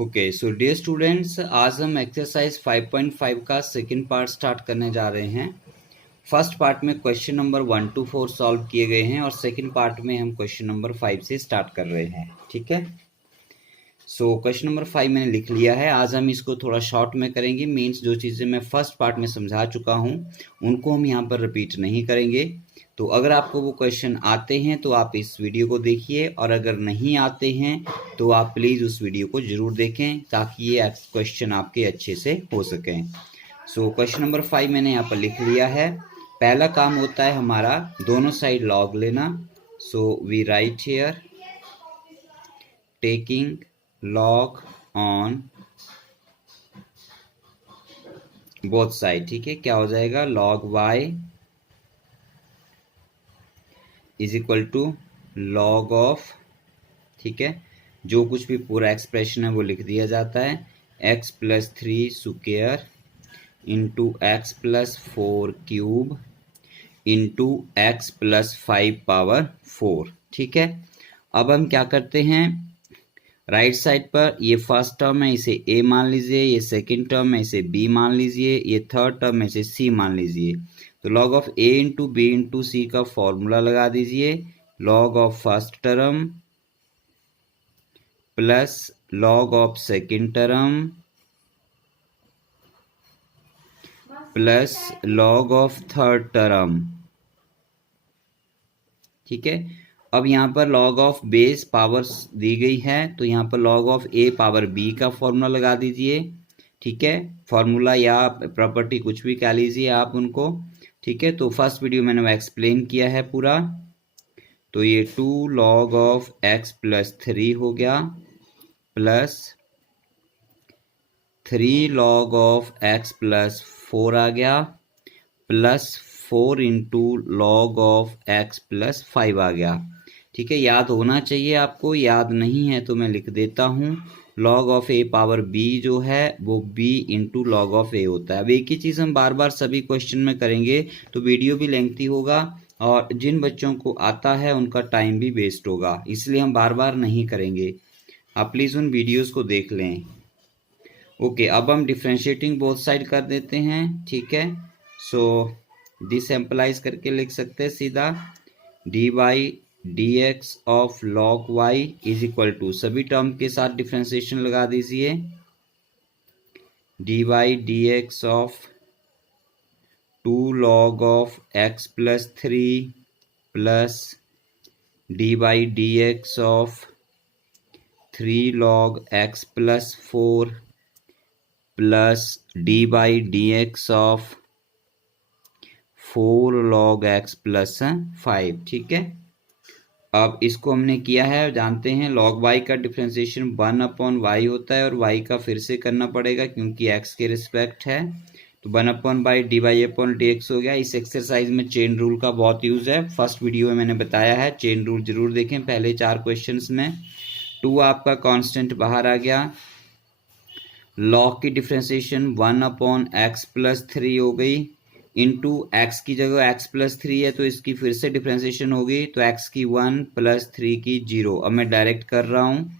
Okay so dear students, आज हम exercise 5.5 का सेकंड पार्ट स्टार्ट करने जा रहे हैं। फर्स्ट पार्ट में क्वेश्चन नंबर 1 to 4 सॉल्व किए गए हैं और सेकंड पार्ट में हम क्वेश्चन नंबर 5 से स्टार्ट कर रहे हैं। ठीक है, सो क्वेश्चन नंबर 5 मैंने लिख लिया है। आज हम इसको थोड़ा शॉर्ट में करेंगे, मीन्स जो चीज़ें मैं फर्स्ट पार्ट में समझा चुका हूँ उनको हम यहाँ पर रिपीट नहीं करेंगे। तो अगर आपको वो क्वेश्चन आते हैं तो आप इस वीडियो को देखिए, और अगर नहीं आते हैं तो आप प्लीज़ उस वीडियो को ज़रूर देखें ताकि ये क्वेश्चन आपके अच्छे से हो सकें। सो क्वेश्चन नंबर 5 मैंने यहाँ पर लिख लिया है। पहला काम होता है हमारा दोनों साइड लॉग लेना। So we write here taking log on both side. ठीक है, क्या हो जाएगा, log y is equal to log of, ठीक है, जो कुछ भी पूरा एक्सप्रेशन है वो लिख दिया जाता है, x plus 3 square into X plus 4 cube into X plus 5 power 4। ठीक है, अब हम क्या करते हैं, राइट साइड पर ये फर्स्ट टर्म है इसे a मान लीजिए, ये सेकंड टर्म है इसे b मान लीजिए, ये थर्ड टर्म है इसे c मान लीजिए। तो log of a into B into C का फॉर्मूला लगा दीजिए, log of first term plus log of second term plus log of third term. ठीक है, अब यहाँ पर लॉग ऑफ बेस पावर दी गई है तो यहाँ पर log of a power b का फॉर्मूला लगा दीजिए। ठीक है, फॉर्मूला या प्रॉपर्टी कुछ भी कह लीजिए आप उनको। ठीक है, तो फर्स्ट वीडियो मैंने वो एक्सप्लेन किया है पूरा। तो ये 2 लॉग ऑफ x प्लस 3 हो गया plus 3 log of x plus 4 आ गया plus 4 into log of x plus 5 आ गया। ठीक है, याद होना चाहिए आपको, याद नहीं है तो मैं लिख देता हूँ, log of a power b जो है वो b into log of a होता है। अब एक ही चीज़ हम बार बार सभी क्वेश्चन में करेंगे तो वीडियो भी लेंथी होगा और जिन बच्चों को आता है उनका टाइम भी वेस्ट होगा, इसलिए हम बार बार नहीं करेंगे। आप प्लीज़ उन वीडियोस को देख लें। ओके, अब हम डिफ्रेंशिएटिंग बोथ साइड कर देते हैं। ठीक है, सो डिसएम्पलाइज करके लिख सकते हैं सीधा d y d x of log y is equal to, सभी टर्म के साथ डिफ्रेंशिएशन लगा दीजिए, d y d x of 2 log of x plus 3 plus d y d x of 3 log x plus 4 plus d by D x of 4 log x plus 5। ठीक है, अब इसको हमने किया है, जानते हैं लॉग y का डिफ्रेंशिएशन 1/y होता है और y का फिर से करना पड़ेगा क्योंकि x के रिस्पेक्ट है। तो 1/y dy/dx हो गया। इस एक्सरसाइज में चेन रूल का बहुत यूज है, फर्स्ट वीडियो में मैंने बताया है, चेन रूल जरूर देखें पहले 4 क्वेश्चंस में। 2 आपका कांस्टेंट बाहर आ गया, लॉग की डिफ्रेंशिएशन 1/x प्लस 3 हो गई इंटू एक्स की जगह x प्लस 3 है तो इसकी फिर से डिफ्रेंशिएशन होगी, तो x की 1 प्लस 3 की 0। अब मैं डायरेक्ट कर रहा हूँ,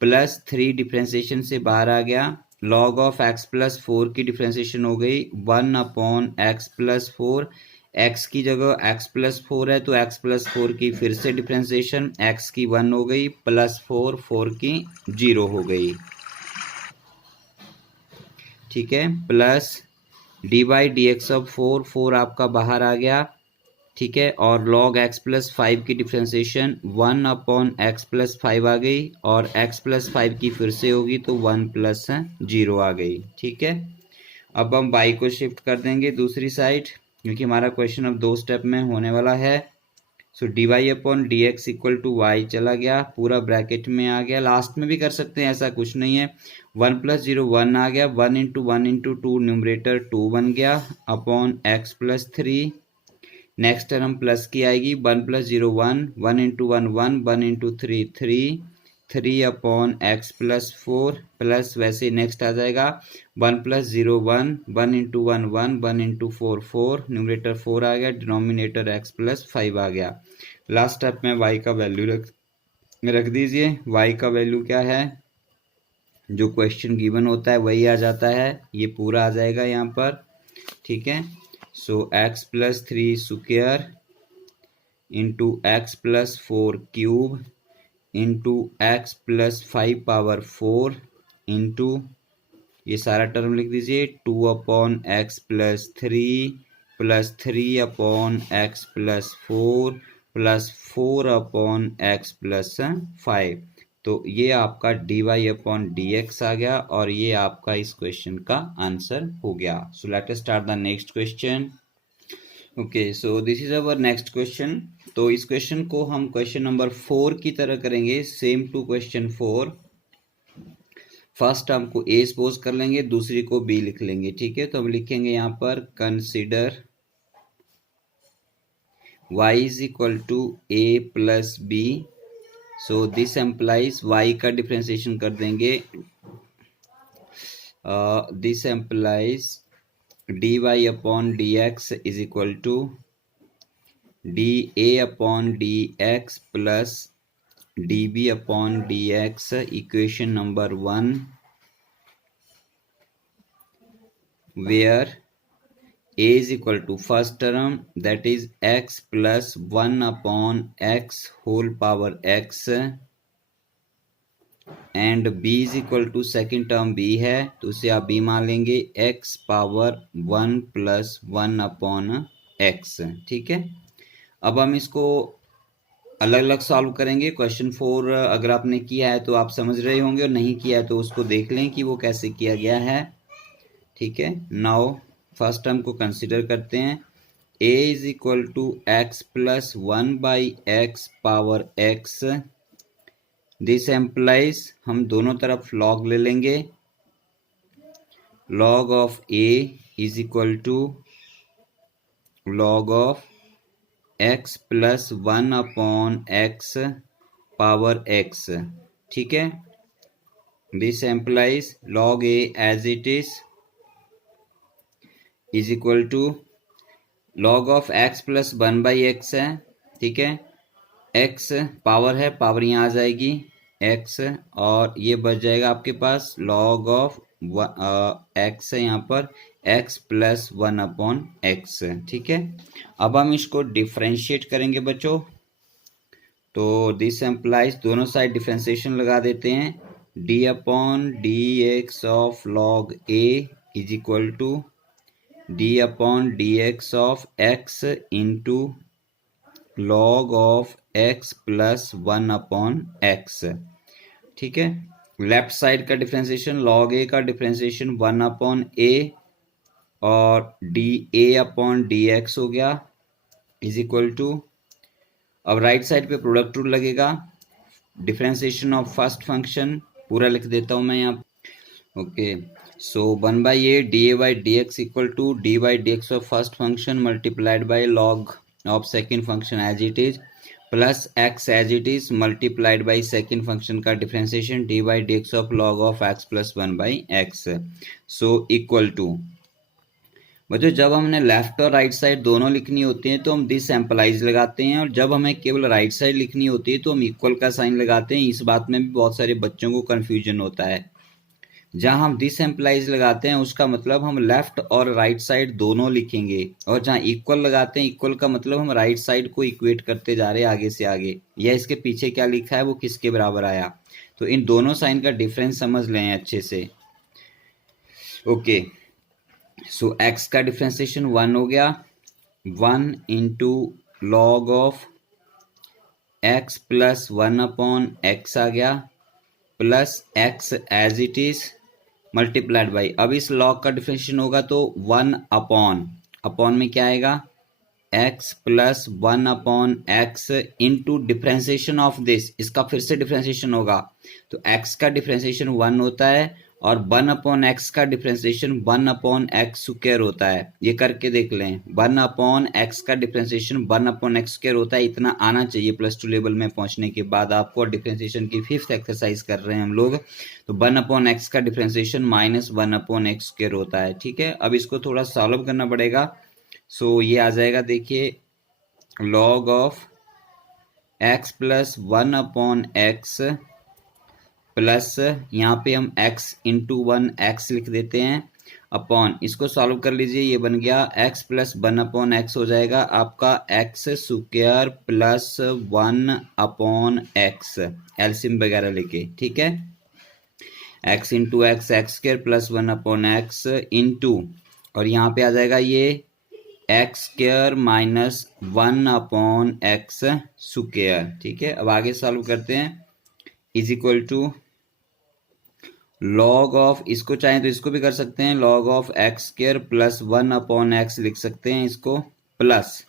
प्लस 3 डिफ्रेंशिएशन से बाहर आ गया, लॉग ऑफ x प्लस 4 की डिफ्रेंशिएशन हो गई 1/x प्लस 4, x की जगह x प्लस 4 है तो x प्लस 4 की फिर से डिफ्रेंशिएशन, x की 1 हो गई प्लस 4 4 की 0 हो गई। ठीक है, plus d by D x of 4 आपका बाहर आ गया। ठीक है, और लॉग x प्लस 5 की डिफ्रेंशिएशन 1/x प्लस 5 आ गई और x प्लस 5 की फिर से होगी तो 1 प्लस 0 आ गई। ठीक है, अब हम y को शिफ्ट कर देंगे दूसरी साइड क्योंकि हमारा क्वेश्चन अब 2 स्टेप में होने वाला है। So D Y upon D x equal to Y चला गया, पूरा ब्रैकेट में आ गया, लास्ट में भी कर सकते हैं ऐसा कुछ नहीं है। 1 प्लस 0 1 आ गया, 1 इंटू 2 न्यूमरेटर 2 बन गया upon X plus 3। Next term plus की आएगी, 1 plus 0 1, 1 into 1 1, 1 into 3 3 upon X plus 4 plus वैसे नेक्स्ट आ जाएगा 1 प्लस 0 1, 1 इंटू 1 1, 1 इंटू 4 4, न्यूमरेटर 4 आ गया, डिनोमिनेटर एक्स प्लस 5 आ गया। लास्ट स्टेप में y का वैल्यू रख दीजिए, y का वैल्यू क्या है, जो क्वेश्चन गिवन होता है वही आ जाता है, ये पूरा आ जाएगा यहाँ पर, ठीक है। So X plus 3 square into X plus 4 cube into X plus 5 power 4 into ये सारा टर्म लिख दीजिए 2 upon X plus 3 upon X plus 4 plus 4 upon X plus 5। तो ये आपका dy अपॉन dx आ गया और ये आपका इस क्वेश्चन का आंसर हो गया। सो let us start the next question. Okay, so this is our next question. तो इस क्वेश्चन को हम क्वेश्चन नंबर 4 की तरह करेंगे, सेम टू क्वेश्चन 4। फर्स्ट हमको ए सपोज कर लेंगे, दूसरी को बी लिख लेंगे, ठीक है। तो हम लिखेंगे यहाँ पर consider y is equal to a plus b. So this implies y का डिफ्रेंसिएशन कर देंगे, this implies dy upon dx is equal to dA upon dx plus dB upon dx, equation number 1, where a is equal to first term that is x plus 1 upon x whole power x and b is equal to second term b है तो उसे आप b मान लेंगे x power 1 plus 1 upon x, ठीक है। अब हम इसको अलग अलग सॉल्व करेंगे। क्वेश्चन 4 अगर आपने किया है तो आप समझ रहे होंगे और नहीं किया है तो उसको देख लें कि वो कैसे किया गया है, ठीक है। नाउ फर्स्ट टर्म को कंसिडर करते हैं, a is equal to x plus 1 by x power x। This implies हम दोनों तरफ log ले लेंगे, log of a is equal to log of x plus 1 upon x power x, ठीक है। This implies log a as it is equal to log of x plus 1 by x है, ठीक है। x पावर है, power यहाँ आ जाएगी x और ये बच जाएगा आपके पास log ऑफ x है यहाँ पर x प्लस 1 अपॉन x, ठीक है। अब हम इसको डिफ्रेंशिएट करेंगे बच्चों, तो दिस एम्प्लाइज दोनों साइड डिफ्रेंशिएशन लगा देते हैं, d upon D x of log a is equal to d upon D x of x into log of x plus 1 upon x, ठीक है। लेफ्ट साइड का डिफ्रेंसिएशन log a का differentiation 1 upon a और dA upon dx हो गया is equal to, अब right side पे product rule लगेगा, डिफ्रेंसिएशन ऑफ फर्स्ट फंक्शन पूरा लिख देता हूं मैं यहाँ, okay. So 1 by A D A by D x equal to D by D x of first function multiplied by log of second function as it is plus X as it is multiplied by second function का differentiation D by D x of log of x plus 1 by X. So equal to, बच्चों जब हमने left और right side दोनों लिखनी होती है तो हम दिस एम्प्लाइज लगाते हैं और जब हमें केवल राइट साइड लिखनी होती है तो हम इक्वल का साइन लगाते हैं। इस बात में भी बहुत सारे बच्चों को कन्फ्यूजन होता है। जहां हम दिस एम्प्लाइज लगाते हैं उसका मतलब हम लेफ्ट और राइट साइड दोनों लिखेंगे और जहां इक्वल लगाते हैं इक्वल का मतलब हम राइट साइड को इक्वेट करते जा रहे हैं आगे से आगे, या इसके पीछे क्या लिखा है वो किसके बराबर आया। तो इन दोनों साइन का डिफरेंस समझ लें अच्छे से, ओके। सो x का डिफ्रेंसिएशन 1 हो गया, 1 into log of x plus 1 upon x आ गया plus x as it is multiplied by, अब इस लॉग का डिफ्रेंशिएशन होगा तो 1 अपॉन में क्या आएगा x plus 1 upon x into differentiation of this, इसका फिर से डिफ्रेंशिएशन होगा तो x का डिफ्रेंशिएशन 1 होता है और 1 अपॉन एक्स का डिफ्रेंसिएशन 1 अपॉन एक्स स्क्वायर होता है। ये करके देख लें, 1 अपॉन एक्स का डिफ्रेंसिएशन 1 अपॉन एक्स स्क्वायर होता है, इतना आना चाहिए प्लस 2 लेवल में पहुंचने के बाद आपको। डिफ्रेंसिएशन की 5th एक्सरसाइज कर रहे हैं हम लोग, तो 1 अपॉन एक्स का differentiation minus 1 upon x square होता है, ठीक है। अब इसको थोड़ा सॉल्व करना पड़ेगा। सो ये आ जाएगा, देखिए log of x plus 1 upon X plus यहाँ पे हम x इंटू 1x लिख देते हैं अपॉन, इसको सॉल्व कर लीजिए, ये बन गया x प्लस 1/x हो जाएगा आपका x square plus 1/x, LCM वगैरह लेके, ठीक है। x into x square plus 1/x into, और यहाँ पे आ जाएगा ये x square minus 1/x square, ठीक है। अब आगे सॉल्व करते हैं, is equal to log of, इसको चाहें तो इसको भी कर सकते हैं, log of x square plus 1/x लिख सकते हैं इसको, प्लस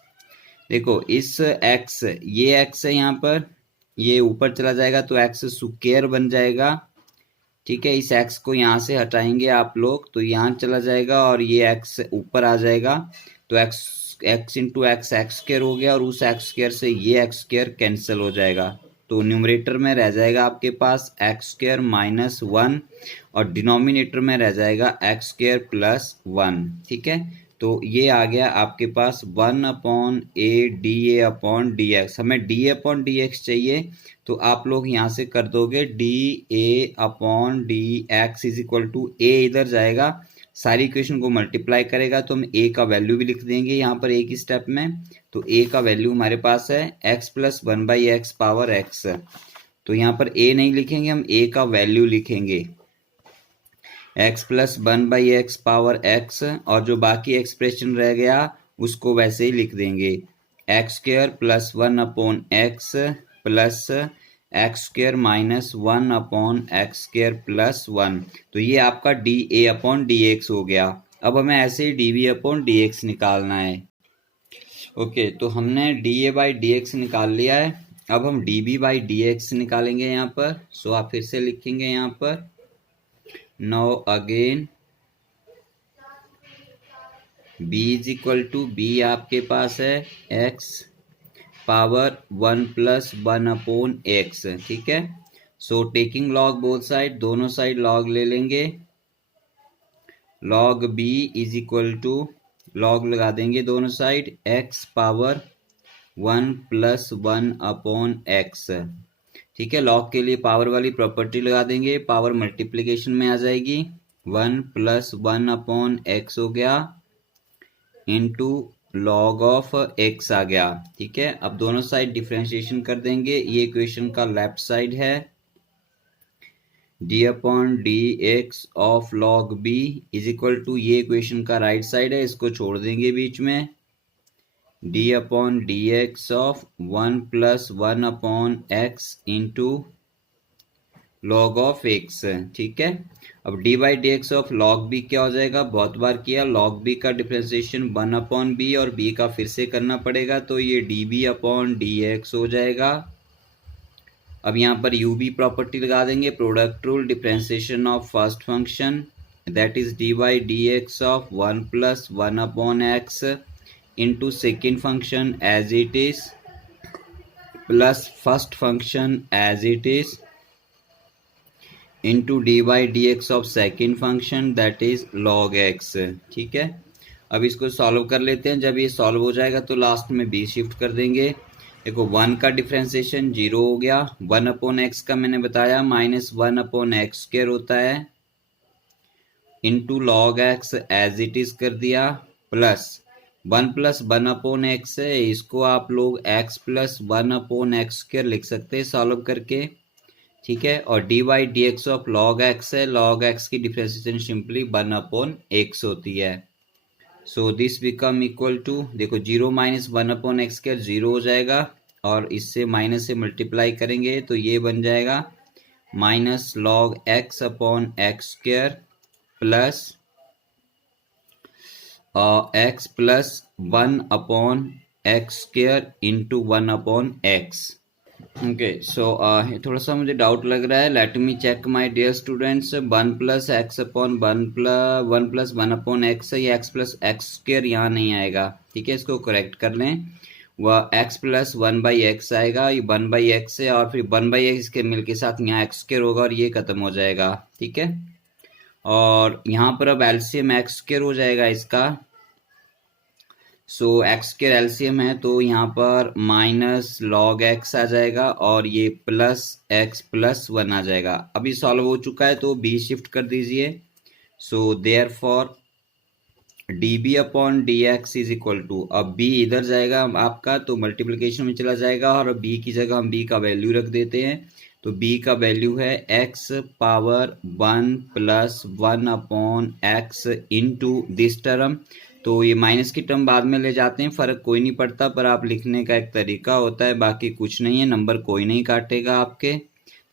देखो इस x, ये x है यहाँ पर, ये ऊपर चला जाएगा तो x स्क्वायर बन जाएगा, ठीक है। इस x को यहाँ से हटाएंगे आप लोग तो यहाँ चला जाएगा और ये x ऊपर आ जाएगा, तो x इंटू एक्स स्क्वायर हो गया, और उस x स्क्वायर से ये x स्क्वायर कैंसिल हो जाएगा, तो न्यूमरेटर में रह जाएगा आपके पास एक्स स्क्वायर माइनस 1 और डिनोमिनेटर में रह जाएगा एक्स स्क्वायर प्लस 1, ठीक है। तो ये आ गया आपके पास 1/a/dA/dx, हमें dA/dx चाहिए, तो आप लोग यहाँ से कर दोगे dA/dx is equal to a, इधर जाएगा सारी इक्वेशन को मल्टीप्लाई करेगा तो हम a का वैल्यू भी लिख देंगे यहाँ पर एक ही स्टेप में, तो a का वैल्यू हमारे पास है x plus 1/x power x, तो यहाँ पर a नहीं लिखेंगे हम, a का वैल्यू लिखेंगे x plus 1/x power x, और जो बाकी एक्सप्रेशन रह गया उसको वैसे ही लिख देंगे x square plus 1/x plus x square minus 1/x square plus 1, तो ये आपका dA/dx हो गया। अब हमें ऐसे ही dV/dx निकालना है। ओके, तो हमने dA/dx निकाल लिया है, अब हम dB/dx निकालेंगे यहाँ पर, सो आप फिर से लिखेंगे यहाँ पर, now again b is equal to, b आपके पास है x पावर 1 प्लस 1/x, ठीक है। So taking log both side, दोनों साइड लॉग ले लेंगे, log b is equal to, log लगा देंगे दोनों side, x power 1 plus 1/x, ठीक है। लॉग के लिए पावर वाली प्रॉपर्टी लगा देंगे, पावर मल्टीप्लिकेशन में आ जाएगी, 1 प्लस 1/x हो गया इनटू लॉग ऑफ x आ गया, ठीक है। अब दोनों साइड डिफरेंशिएशन कर देंगे, ये इक्वेशन का लेफ्ट साइड है, d/dx of log b is equal to, ये इक्वेशन का राइट साइड है, इसको छोड़ देंगे बीच में, d/dx of 1 plus 1/x into log of x, ठीक है। अब d/dx ऑफ लॉग b क्या हो जाएगा, बहुत बार किया, लॉग b का डिफरेंशिएशन 1/b और b का फिर से करना पड़ेगा, तो ये dB/dx हो जाएगा। अब यहाँ पर ub प्रॉपर्टी लगा देंगे, product rule, differentiation of first function that is d/dx of 1 plus 1/x into second function as it is plus first function as it is into d/dx of second function that is log x, ठीक है। अब इसको solve कर लेते हैं, जब ये solve हो जाएगा तो लास्ट में b शिफ्ट कर देंगे, देखो 1 का डिफरेंशिएशन 0 हो गया, 1/x का मैंने बताया माइनस 1/x स्क्वायर होता है, into log x as it is कर दिया, प्लस 1 प्लस 1/x है, इसको आप लोग x प्लस 1/x स्क्वायर लिख सकते हैं सॉल्व करके, ठीक है। और d/dx ऑफ log x है, log x की डिफरेंशिएशन सिंपली 1/x होती है, so this become equal to, देखो 0 माइनस 1/x स्क्वायर 0 हो जाएगा, और इससे माइनस से मल्टीप्लाई करेंगे तो ये बन जाएगा minus log x/x square plus x plus 1/x square into 1/x। Okay, so थोड़ा सा मुझे डाउट लग रहा है, let me check my dear students, 1 plus X upon 1 plus 1/x है, ये x प्लस एक्स स्क्वायर यहाँ नहीं आएगा, ठीक है, इसको करेक्ट कर लें, वह x प्लस 1/x आएगा, ये 1/x है, और फिर 1/x के मिल के साथ यहाँ x स्क्वायर होगा और ये खत्म हो जाएगा, ठीक है। और यहाँ पर अब एलसीएम x स्क्वायर हो जाएगा इसका, सो एक्स के एलसीएम है तो यहाँ पर माइनस लॉग एक्स आ जाएगा और ये प्लस एक्स प्लस वन आ जाएगा। अभी सॉल्व हो चुका है तो बी शिफ्ट कर दीजिए। So therefore D B upon D x is equal to, अब बी इधर जाएगा आपका तो मल्टीप्लिकेशन में चला जाएगा और बी की जगह हम बी का वैल्यू रख देते हैं। तो बी का वैल्यू है x power one plus one upon x into this term. तो ये माइनस की टर्म बाद में ले जाते हैं, फर्क कोई नहीं पड़ता, पर आप लिखने का एक तरीका होता है, बाकी कुछ नहीं है, नंबर कोई नहीं काटेगा आपके।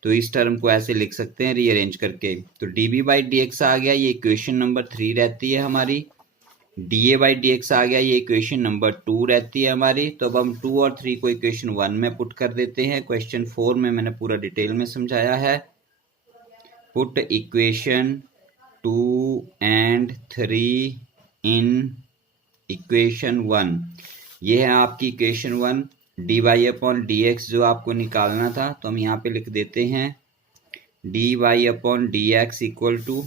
तो इस टर्म को ऐसे लिख सकते हैं रीअरेंज करके। तो D B by D X आ गया, ये इक्वेशन नंबर 3 रहती है हमारी। D A by D X आ गया, ये इक्वेशन नंबर 2 रहती है हमारी। तो अब हम 2 और 3 को इक्वेशन 1 में पुट कर देते हैं। क्वेश्चन 4 में मैंने पूरा डिटेल में समझाया है। Put equation 2 and 3 in equation 1। ये है आपकी equation 1, d Y upon D x जो आपको निकालना था, तो हम यहाँ पे लिख देते हैं d Y upon D x equal to,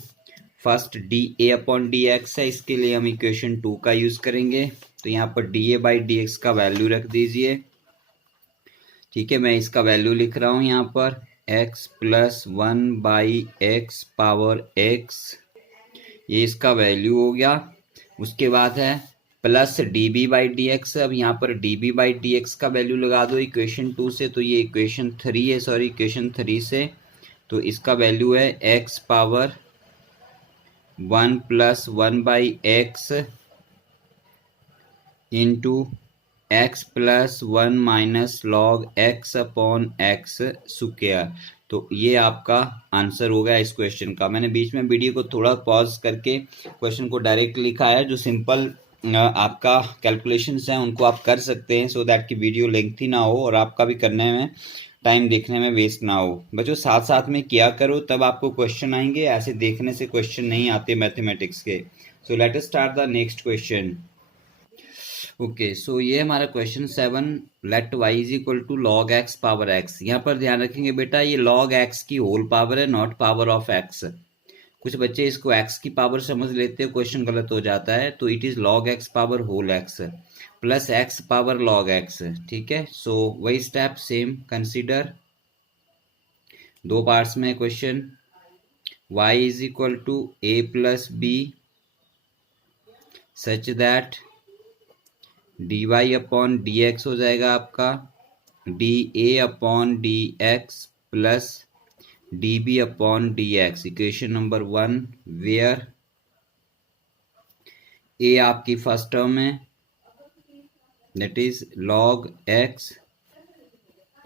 first d A upon D x है, इसके लिए हम इक्वेशन 2 का यूज करेंगे। तो यहाँ पर D A by D x का वैल्यू रख दीजिए। ठीक है, मैं इसका वैल्यू लिख रहा हूँ यहाँ पर x plus one by x power x, ये इसका वैल्यू हो गया। उसके बाद है plus D B by D x. अब यहाँ पर d B by D x का वैल्यू लगा दो इक्वेशन 2 से, तो ये इक्वेशन 3 है, सॉरी इक्वेशन 3 से, तो इसका वैल्यू है x power one plus one by x into X plus one minus log x upon x square. तो ये आपका आंसर हो गया इस क्वेश्चन का। मैंने बीच में वीडियो को थोड़ा पॉज करके क्वेश्चन को डायरेक्ट लिखा है। जो सिंपल आपका कैलकुलेशंस हैं उनको आप कर सकते हैं, सो दैट कि वीडियो लेंथी ना हो और आपका भी करने में टाइम देखने में वेस्ट ना हो। बच्चों साथ साथ में किया करो, तब आपको क्वेश्चन आएंगे, ऐसे देखने से क्वेश्चन नहीं आते मैथमेटिक्स के। So let us start the next question. Okay, so ये हमारा question 7, let y is equal to log X power X. यहाँ पर ध्यान रखेंगे बेटा, ये लॉग एक्स की होल पावर है, नॉट पावर ऑफ एक्स। कुछ बच्चे इसको एक्स की पावर समझ लेते हैं, क्वेश्चन गलत हो जाता है। तो it is log X power whole X plus X power log x. ठीक है, सो वही स्टेप सेम कंसीडर, दो पार्ट्स में question. y is equal to a plus B such that D Y upon D x हो जाएगा आपका D A upon D X plus D B upon D X. Equation number 1 where A आपकी first term है, that is log X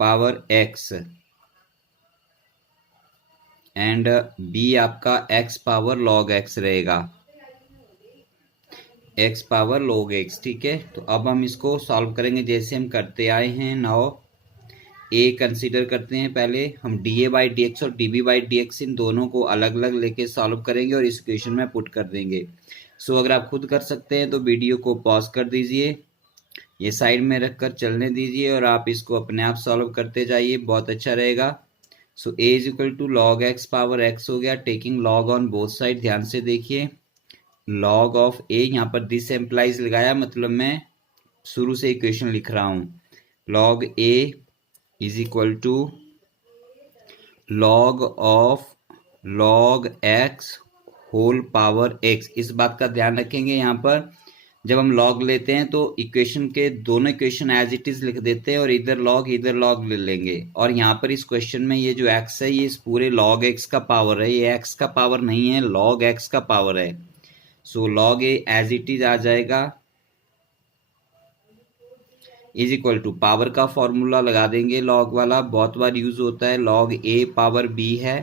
power X, and B आपका x power log x रहेगा, x power log x. ठीक है, तो अब हम इसको सॉल्व करेंगे जैसे हम करते आए हैं। नाउ ए कंसीडर करते हैं, पहले हम D A by D X और D B by D X इन दोनों को अलग अलग लेके सॉल्व करेंगे और इस इक्वेशन में पुट कर देंगे। सो अगर आप खुद कर सकते हैं तो वीडियो को पॉज कर दीजिए, ये साइड में रखकर चलने दीजिए और आप इसको अपने आप सॉल्व करते जाइए, बहुत अच्छा रहेगा। So A is equal to log X power X हो गया, taking log on both side. ध्यान से देखिए, लॉग ऑफ ए, यहाँ पर दिस एम्प्लाइज लगाया, मतलब मैं शुरू से इक्वेशन लिख रहा हूँ। Log A is equal to log of log x whole power x. इस बात का ध्यान रखेंगे, यहाँ पर जब हम लॉग लेते हैं तो इक्वेशन के दोनों इक्वेशन एज इट इज लिख देते हैं और इधर लॉग ले लेंगे। और यहाँ पर इस क्वेश्चन में ये जो एक्स है ये इस पूरे लॉग एक्स का पावर है, ये एक्स का पावर नहीं है, लॉग एक्स का पावर है। So log A as it is आ जाएगा इज इक्वल टू, पावर का फॉर्मूला लगा देंगे लॉग वाला, बहुत बार यूज होता है, लॉग ए पावर बी है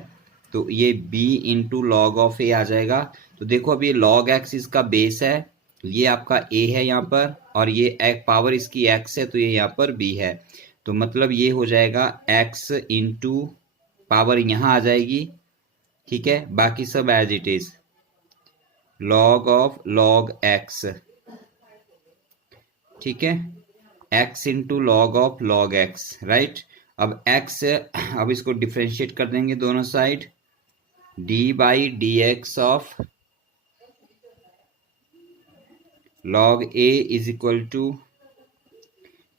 तो ये बी इंटू लॉग ऑफ ए आ जाएगा। तो देखो अब ये लॉग एक्स इसका बेस है, ये आपका ए है यहाँ पर, और ये एक पावर इसकी एक्स है तो ये यहाँ पर बी है। तो मतलब ये हो जाएगा एक्स इंटू पावर यहाँ आ जाएगी। ठीक है, बाकी सब as it is, log of log x. ठीक है, x into log of log x, right. अब एक्स, अब इसको डिफ्रेंशिएट कर देंगे दोनों side, d by D x of log a is equal to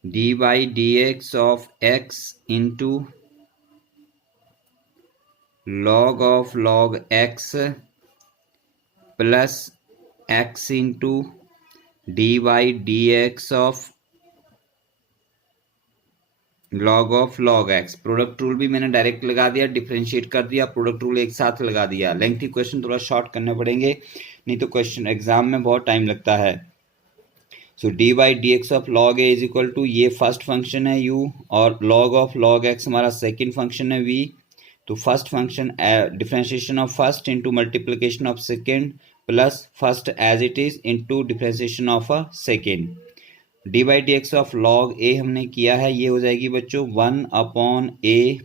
D by D x of x into log of log x plus x into d by D x of log of log x। Product rule भी मैंने direct लगा दिया, differentiate कर दिया, product rule एक साथ लगा दिया। लेंथी क्वेश्चन थोड़ा शॉर्ट करने पड़ेंगे, नहीं तो क्वेश्चन एग्जाम में बहुत टाइम लगता है। So D by D x of log A is equal to, ये फर्स्ट फंक्शन है u और log ऑफ log x हमारा सेकेंड फंक्शन है v। तो first function differentiation of first into multiplication of second plus first as it is into differentiation of uh second. D by D x of log A हमने किया है, ये हो जाएगी बच्चों 1 upon A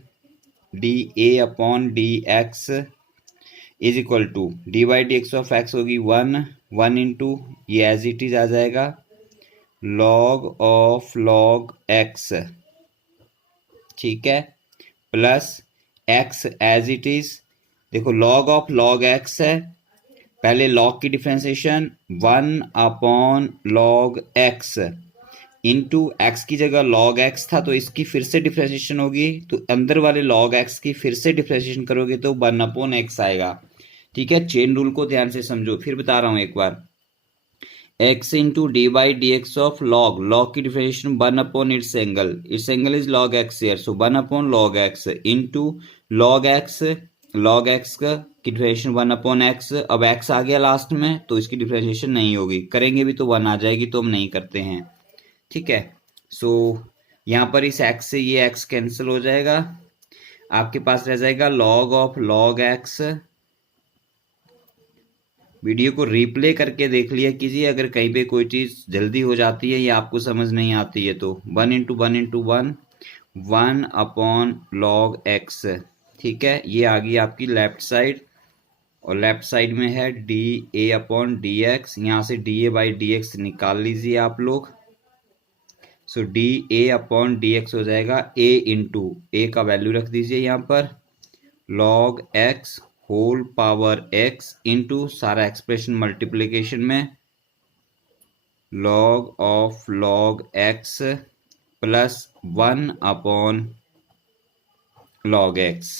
D A upon D x is equal to D by D x of x होगी 1 into ये as it is आ जाएगा log ऑफ log x, ठीक है, plus x as it is. देखो log ऑफ log x है, पहले log की differentiation 1 upon log x into x की जगह log x था तो इसकी फिर से डिफरेंशिएशन होगी, तो अंदर वाले log x की फिर से डिफरेंशिएशन करोगे तो 1 अपॉन x आएगा। ठीक है, चेन रूल को ध्यान से समझो, फिर बता रहा हूं एक बार। x into d by D x of log की differentiation 1 upon its angle is log x here, so 1 upon log x into log x का डिफरेंशिएशन 1 अपॉन x। अब x आ गया लास्ट में तो इसकी डिफरेंशिएशन नहीं होगी, करेंगे भी तो 1 आ जाएगी, तो हम नहीं करते हैं। ठीक है, सो यहाँ पर इस x से ये x कैंसिल हो जाएगा, आपके पास रह जाएगा log of log x। Video को रिप्ले करके देख लिया कीजिए, अगर कहीं पे कोई चीज जल्दी हो जाती है या आपको समझ नहीं आती है तो 1 into 1 into 1 upon log x। ठीक है, ये आ गई आपकी लेफ्ट साइड, और लेफ्ट साइड में है डी ए अपॉन डी एक्स, यहाँ से D A by D X निकाल लीजिए आप लोग। सो डी ए अपॉन डी एक्स हो जाएगा a इंटू ए का वैल्यू रख दीजिए यहाँ पर log x whole power x into सारा एक्सप्रेशन मल्टीप्लीकेशन में log of log x plus 1 upon log x।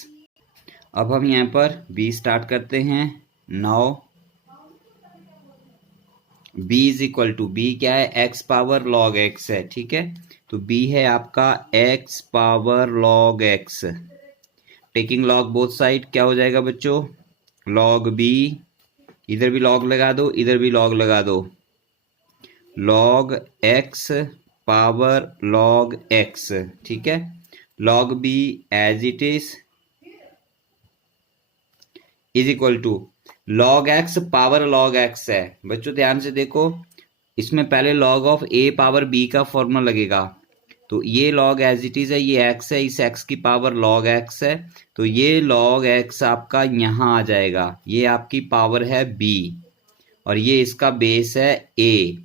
अब हम यहाँ पर b स्टार्ट करते हैं। Now b is equal to, b क्या है, x पावर log x है। ठीक है, तो b है आपका x power log x। Taking log both side क्या हो जाएगा बच्चों, log b, इधर भी log लगा दो, इधर भी log लगा दो, log x power log x। ठीक है, log b as it is equal to log x power log x है। बच्चों ध्यान से देखो, इसमें पहले log of a power b का फॉर्मूला लगेगा, तो ये log एज इट इज है, ये x है, इस x की पावर log x है, तो ये log x आपका यहाँ आ जाएगा, ये आपकी पावर है b और ये इसका बेस है a।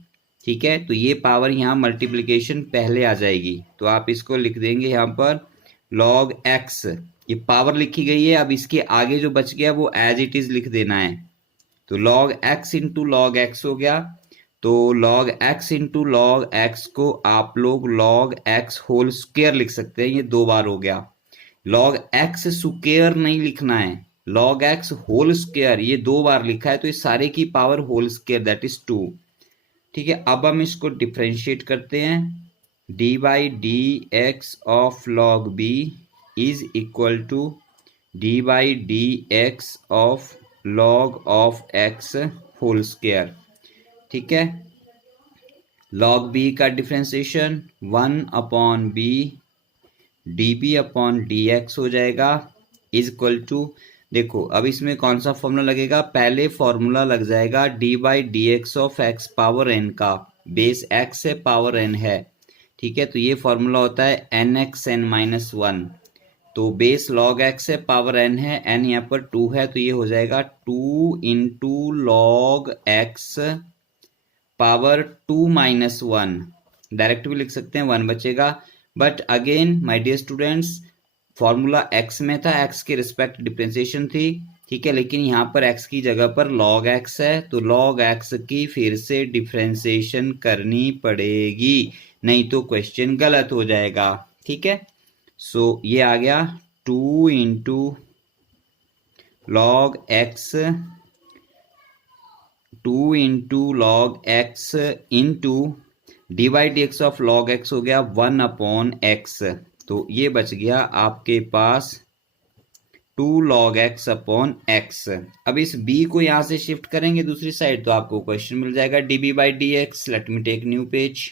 ठीक है, तो ये पावर यहाँ मल्टीप्लिकेशन पहले आ जाएगी, तो आप इसको लिख देंगे यहाँ पर log x, ये पावर लिखी गई है, अब इसके आगे जो बच गया वो एज इट इज लिख देना है, तो log x into log x हो गया। तो log x into log x को आप लोग log x होल स्क्वायर लिख सकते हैं, ये 2 बार हो गया। log x स्क्वायर नहीं लिखना है, log x होल स्क्वायर, ये 2 बार लिखा है, तो इस सारे की power whole square that is 2। ठीक है, अब हम इसको डिफरेंशिएट करते हैं। D by D x of log b is equal to D by D x of log of x whole square. ठीक है, log b का differentiation 1 upon b d B upon D x हो जाएगा is equal to, देखो अब इसमें कौन सा फॉर्मूला लगेगा, पहले फॉर्मूला लग जाएगा d by D x of x power n का, बेस x है पावर n है। ठीक है, तो ये फॉर्मूला होता है एन एक्स एन माइनस 1, तो बेस log x है पावर n है, n यहाँ पर 2 है, तो ये हो जाएगा 2 into log x power 2 minus 1, direct भी लिख सकते हैं, 1 बचेगा। But again my dear students, formula x में था, x के रिस्पेक्ट डिफरेंशिएशन थी, ठीक है, लेकिन यहाँ पर x की जगह पर log x है, तो log x की फिर से डिफ्रेंसिएशन करनी पड़ेगी, नहीं तो क्वेश्चन गलत हो जाएगा। ठीक है, सो ये आ गया 2 into log x, 2 into log x into d by D x of log x हो गया 1 अपॉन x, तो ये बच गया आपके पास 2 log x अपॉन x। अब इस b को यहां से शिफ्ट करेंगे दूसरी साइड, तो आपको क्वेश्चन मिल जाएगा db by D X. Let me take new page.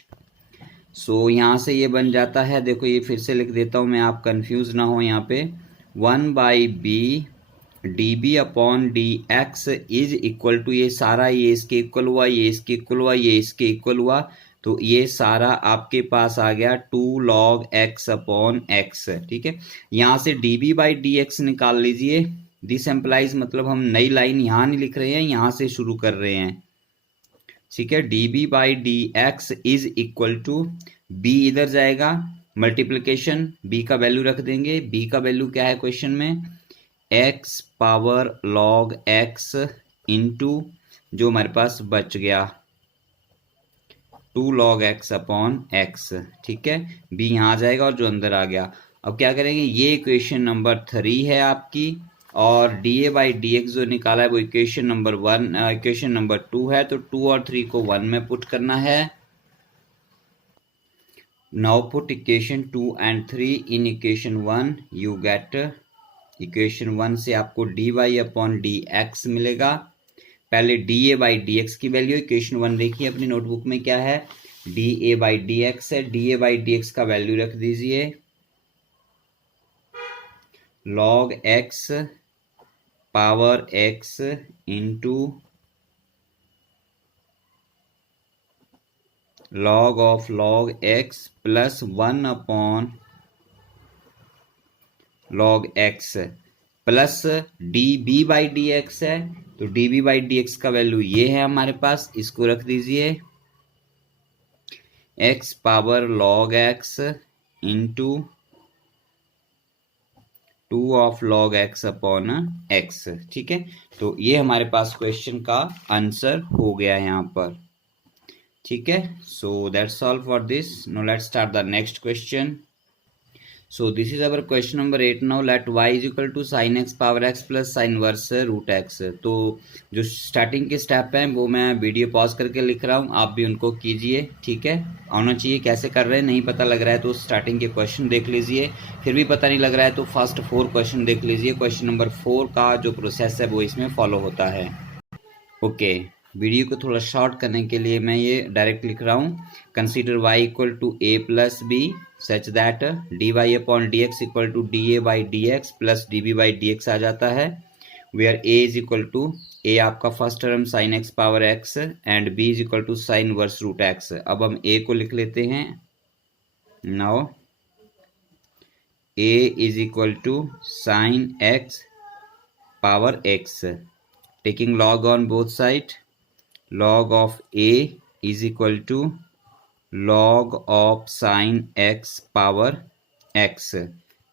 So यहां से ये बन जाता है, देखो ये फिर से लिख देता हूं मैं, आप कंफ्यूज ना हो यहाँ पे, 1 by b d B upon D x is equal to, ये सारा ये इसके इक्वल हुआ, ये इसके इक्वल हुआ, ये इसके इक्वल हुआ, तो ये सारा आपके पास आ गया 2 log x अपॉन x। ठीक है, यहां से db बाई डी एक्स निकाल लीजिए। दिस एम्प्लाइज मतलब हम नई लाइन यहां नहीं लिख रहे हैं, यहां से शुरू कर रहे हैं। ठीक है, db by D x is equal to, b इधर जाएगा, मल्टीप्लीकेशन b का वैल्यू रख देंगे। b का वैल्यू क्या है क्वेश्चन में, x power log x into जो हमारे पास बच गया 2 log x अपॉन x। ठीक है, b यहाँ आ जाएगा और जो अंदर आ गया। अब क्या करेंगे, ये इक्वेशन नंबर 3 है आपकी, और dA बाई डी एक्स जो निकाला है वो इक्वेशन नंबर 1, इक्वेशन नंबर 2 है, तो 2 और 3 को 1 में पुट करना है। Now put equation 2 and 3 in equation 1, you get equation 1 से आपको D Y upon D X मिलेगा। पहले D A by D X की वैल्यू, इक्वेशन 1 देखिए अपनी नोटबुक में क्या है, D A by D x है, D A by D x का वैल्यू रख दीजिए log x power x into log of log x plus 1 upon log x plus D B by D x है, तो D B by D x का value ये है हमारे पास, इसको रख दीजिए x power log x into 2 of log x upon x। ठीक है, तो ये हमारे पास क्वेश्चन का आंसर हो गया यहाँ पर। ठीक है, so that's all for this. No let's start the next question. So this is our question number 8 now. Let y is equal to sin x power x plus sin inverse root x। तो जो starting के step हैं वो मैं video pause करके लिख रहा हूँ, आप भी उनको कीजिए। ठीक है, आना चाहिए, कैसे कर रहे हैं नहीं पता लग रहा है तो स्टार्टिंग के क्वेश्चन देख लीजिए, फिर भी पता नहीं लग रहा है तो फर्स्ट 4 क्वेश्चन देख लीजिए। क्वेश्चन नंबर 4 का जो प्रोसेस है वो इसमें फॉलो होता है। ओके, वीडियो को थोड़ा शॉर्ट करने के लिए मैं ये डायरेक्ट लिख रहा हूँ, consider y equal to a plus B such that D Y upon D x equal to D A by D X plus D B by D X आ जाता है, where a is equal to, a आपका first term sine X power X and b is equal to sine verse root X. अब हम a को लिख लेते हैं, now a is equal to sine X power x, taking log on both side, log of a is equal to log of sin x power x।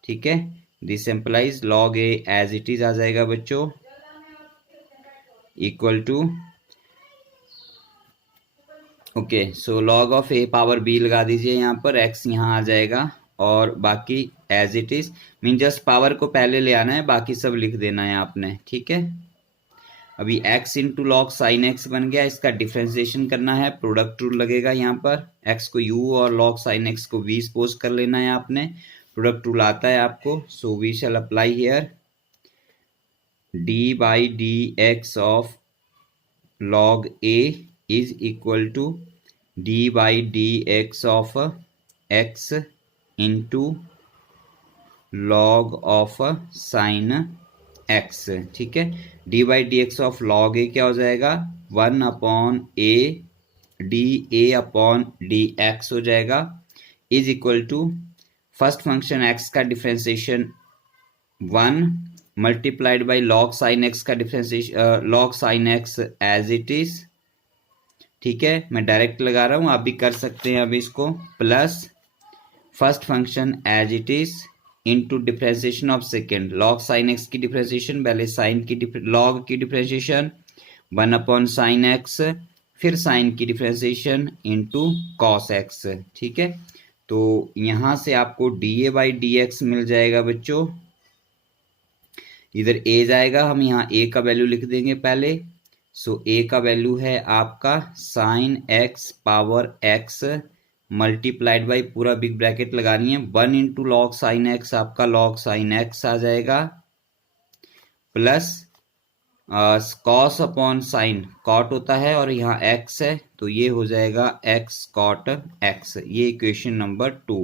ठीक है, this implies log a as it is आ जाएगा बच्चों, equal to, okay, so log of a power b लगा दीजिए यहाँ पर, x यहाँ आ जाएगा और बाकी as it is, mean just power को पहले ले आना है, बाकी सब लिख देना है आपने। ठीक है, अभी x into log sine x बन गया, इसका डिफ्रेंसिएशन करना है, प्रोडक्ट रूल लगेगा यहाँ पर, x को u और लॉग साइन एक्स को v सपोज कर लेना है आपने, प्रोडक्ट रूल आता है आपको। So we shall apply here D by D x of log a is equal to D by D x of x into log of sine X. ठीक है, D by D x of log A क्या हो जाएगा, 1 upon A D A upon D x हो जाएगा, is equal to first function X का differentiation 1 multiplied by log sine X का differentiation, log sine X as it is. ठीक है, मैं डायरेक्ट लगा रहा हूं, आप भी कर सकते हैं अभी इसको, plus first function as it is into differentiation of second, log sine x की डिफ्रेंसिएशन, पहले साइन की लॉग की डिफ्रेंसिएशन 1/sin x, फिर साइन की डिफ्रेंसिएशन इंटू कॉस एक्स। ठीक है, तो यहां से आपको dA/dx मिल जाएगा बच्चों। इधर a जाएगा, हम यहाँ a का वैल्यू लिख देंगे पहले। सो a का वैल्यू है आपका sine x power x multiplied by, पूरा बिग ब्रैकेट लगानी है, 1 इंटू लॉग साइन एक्स, आपका लॉग साइन एक्स आ जाएगा, plus cos upon sine, cot होता है और यहाँ एक्स है तो ये हो जाएगा एक्स कॉट एक्स। ये इक्वेशन नंबर 2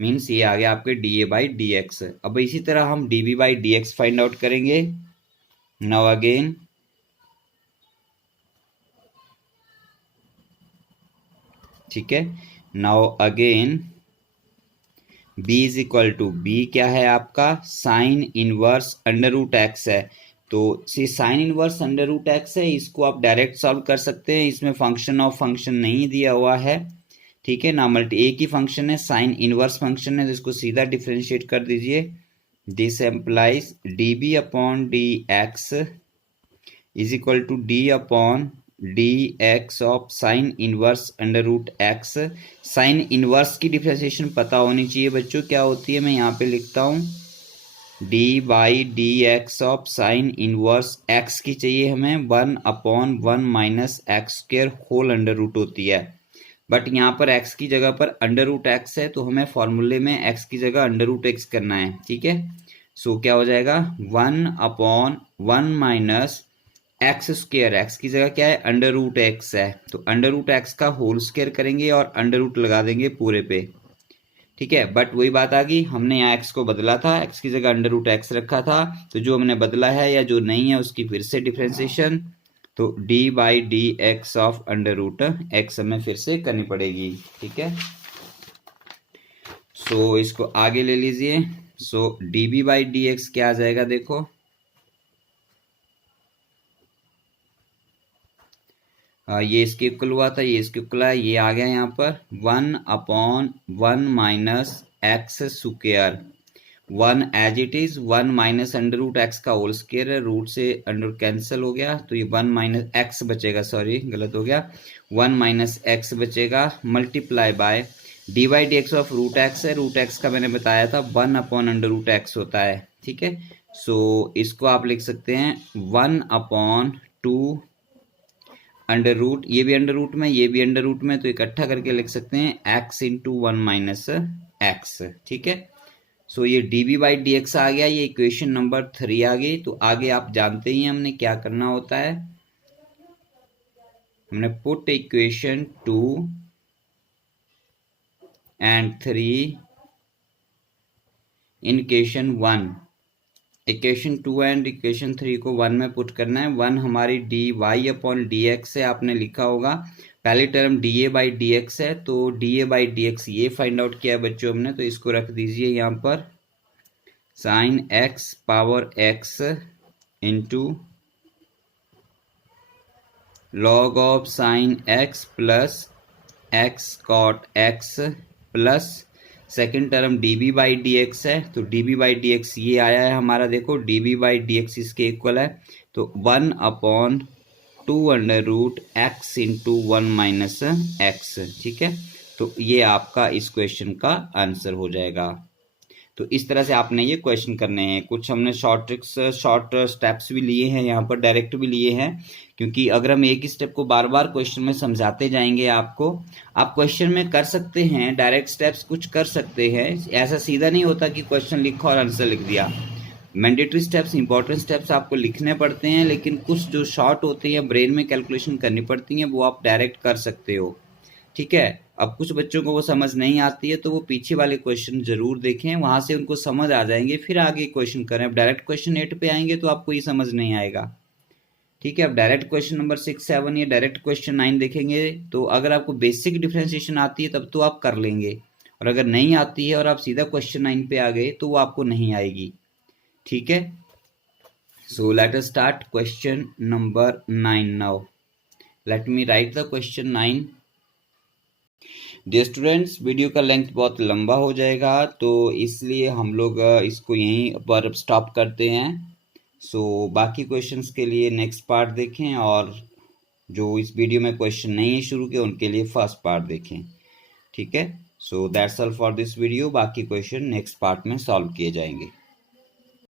मीन्स ये आ गया आपके dA/dx। अब इसी तरह हम dB/dx फाइंड आउट करेंगे। नाउ अगेन ठीक है, now again b is equal to, b क्या है आपका sine inverse under root x है, तो sine inverse under root x है, इसको आप डायरेक्ट सॉल्व कर सकते हैं, इसमें फंक्शन ऑफ फंक्शन नहीं दिया हुआ है। ठीक है ना, एक ही फंक्शन है, साइन इनवर्स फंक्शन है, तो इसको सीधा डिफ्रेंशिएट कर दीजिए। This implies dB/dx is equal to d/dx of sine inverse under root x. Sine inverse की डिफ्रेंशिएशन पता होनी चाहिए बच्चों, क्या होती है, मैं यहाँ पे लिखता हूँ d/dx of sine inverse x की चाहिए हमें 1/1 minus x square whole under root होती है, बट यहाँ पर x की जगह पर अंडर रूट एक्स है, तो हमें फॉर्मूले में x की जगह अंडर रूट एक्स करना है। ठीक है, सो क्या हो जाएगा 1/1 माइनस एक्स स्क्वायर, एक्स की जगह क्या है अंडर रूट एक्स है, तो अंडर रूट एक्स का होल स्क्वायर करेंगे और अंडर रूट लगा देंगे पूरे पे। ठीक है, बट वही बात आ गई, हमने यहाँ एक्स को बदला था, एक्स की जगह अंडर रूट एक्स रखा था, तो जो हमने बदला है या जो नहीं है उसकी फिर से डिफ्रेंसिएशन, तो d/dx of under root x हमें फिर से करनी पड़ेगी। ठीक है, सो इसको आगे ले लीजिए। सो dB/dx क्या आ जाएगा, देखो ये इसके इक्वल हुआ था, ये इसके इक्वल है, ये आ गया यहाँ पर 1/1 minus x square, 1 as it is, 1 minus under root x का होल स्क्वायर है, रूट से अंडर कैंसिल हो गया, तो ये 1 माइनस एक्स बचेगा, सॉरी गलत हो गया, 1 माइनस एक्स बचेगा, multiply by d/dx of root x है, रूट एक्स का मैंने बताया था 1/अंडर रूट एक्स होता है। ठीक है, सो इसको आप लिख सकते हैं 1/2 अंडर रूट, ये भी अंडर रूट में, ये भी अंडर रूट में, तो इकट्ठा करके लिख सकते हैं x इंटू 1 माइनस एक्स। ठीक है, सो ये dB/dx आ गया, ये इक्वेशन नंबर 3 आ गई। तो आगे आप जानते ही हैं हमने क्या करना होता है, हमने put equation 2 and 3 in equation 1, equation 2 and equation 3 को 1 में पुट करना है। 1 हमारी dy/dx से आपने लिखा होगा, पहली टर्म dA/dx है, तो dA/dx ये फाइंड आउट किया है बच्चों हमने, तो इसको रख दीजिए यहाँ पर साइन x power x into log of sine x plus x cot x plus second term dB/dx है, तो dB/dx ये आया है हमारा, देखो dB/dx इसके इक्वल है, तो 1/2 under root x into 1 minus x. ठीक है, तो ये आपका इस क्वेश्चन का आंसर हो जाएगा। तो इस तरह से आपने ये क्वेश्चन करने हैं, कुछ हमने शॉर्ट ट्रिक्स शॉर्ट स्टेप्स भी लिए हैं, यहाँ पर डायरेक्ट भी लिए हैं, क्योंकि अगर हम एक ही स्टेप को बार बार क्वेश्चन में समझाते जाएंगे आपको, आप क्वेश्चन में कर सकते हैं डायरेक्ट स्टेप्स कुछ कर सकते हैं, ऐसा सीधा नहीं होता कि क्वेश्चन लिखा और आंसर लिख दिया। मैंडेटरी स्टेप्स, इंपॉर्टेंट स्टेप्स आपको लिखने पड़ते हैं, लेकिन कुछ जो शॉर्ट होते हैं ब्रेन में कैलकुलेशन करनी पड़ती हैं वो आप डायरेक्ट कर सकते हो। ठीक है, अब कुछ बच्चों को वो समझ नहीं आती है तो वो पीछे वाले क्वेश्चन जरूर देखें, वहां से उनको समझ आ जाएंगे, फिर आगे क्वेश्चन करें। अब डायरेक्ट क्वेश्चन 8 पे आएंगे तो आपको ये समझ नहीं आएगा। ठीक है, अब डायरेक्ट क्वेश्चन नंबर 6, 7 या डायरेक्ट क्वेश्चन 9 देखेंगे, तो अगर आपको बेसिक डिफ्रेंसिएशन आती है तब तो आप कर लेंगे, और अगर नहीं आती है और आप सीधा क्वेश्चन 9 पे आ गए तो वो आपको नहीं आएगी। ठीक है, so let us start question number 9 now. Let me write the question 9। Dear students, video का लेंथ बहुत लंबा हो जाएगा, तो इसलिए हम लोग इसको यहीं पर स्टॉप करते हैं। सो बाकी क्वेश्चंस के लिए नेक्स्ट पार्ट देखें, और जो इस वीडियो में क्वेश्चन नहीं शुरू किए उनके लिए फर्स्ट पार्ट देखें। ठीक है, so that's all for this video. बाकी क्वेश्चन नेक्स्ट पार्ट में सॉल्व किए जाएंगे।